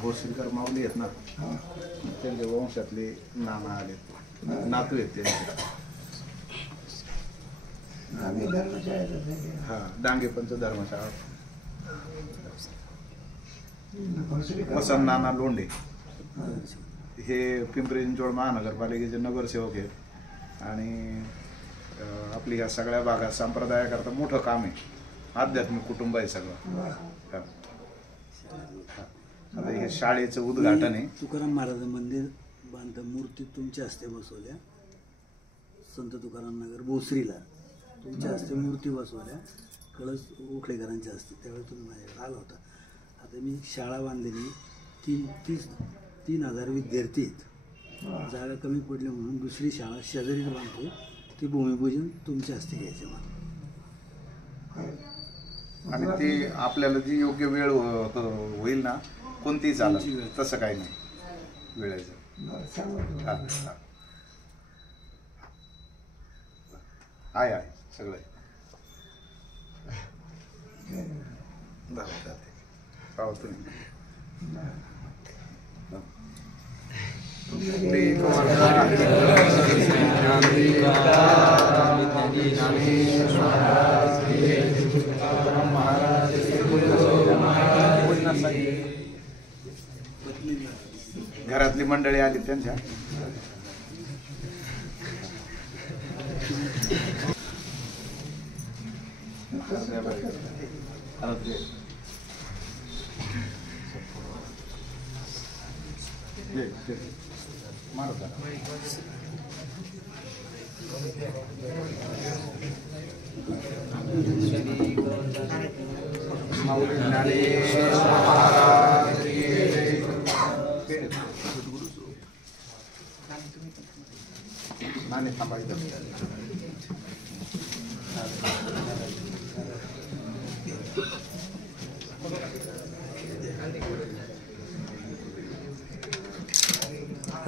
भोसरीकर माऊली आहेत ना, त्यांच्या वंशातले नाना आले, नातू आहेत त्यांचे. हा, डांगे पंच धर्मशाळा. वसंत नाना लोंढे हे पिंपरी चिंचवड महानगरपालिकेचे नगरसेवक आहेत आणि आपली ह्या सगळ्या भागात संप्रदायाकरता मोठं काम आहे. आध्यात्मिक कुटुंब आहे सगळं. आता हे शाळेचं उद्घाटन आहे. तुकाराम महाराज मंदिर बांध मूर्ती तुमच्या हस्ते बसवल्या. संत तुकाराम नगर भोसरीला तुमच्या हस्ते मूर्ती बसवल्या. कळस उखळेकरांच्या हस्ते. त्यावेळी तुम्ही माझ्याकडे आला होता. आता मी शाळा बांधलेली 3,000 विद्यार्थी आहेत. जागा कमी पडली म्हणून दुसरी शाळा शेजारीच बांधतो. ते भूमिपूजन तुमच्या हस्ते घ्यायचं मला. आणि ते आपल्याला जी योग्य वेळ होईल ना, कोणतीही चालेल, तसं काही नाही वेळेचं. आहे सगळं घरातली मंडळी आली त्यांच्या. नाणे थांबायचं.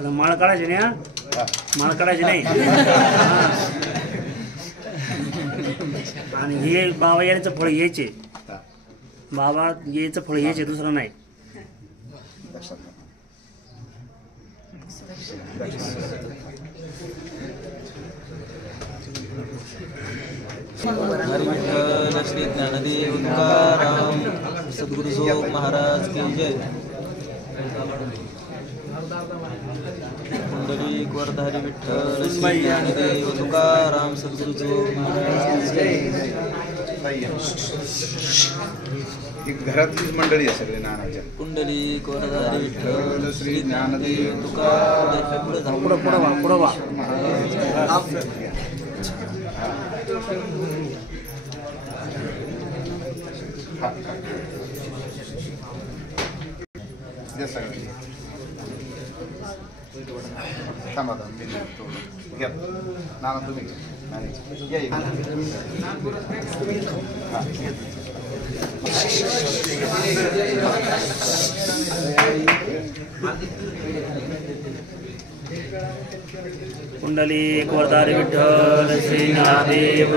माळ काढायची नाही. माळ काढायची नाही. आणि हे बाबा यायचं फळ यायचे. बाबा यायचं फळ यायचे, दुसरं नाही. श्री ज्ञानदेव तुकाराम सद्गुरु सोप महाराज की जय. पुंडलिक वरधारी विठ्ठल श्री ज्ञानदेव तुकाराम सद्गुरु सोप महाराज की जय. घरातलीच मंडळी आहे सगळे नानाच्या. पुंडलिक वरधारी विठ्ठल श्री ज्ञानदेव तुकाराम पुढं थांबा घ्या नाना, तुम्ही पुंडलिक वरदारी विठ्ठल श्री ज्ञानदेव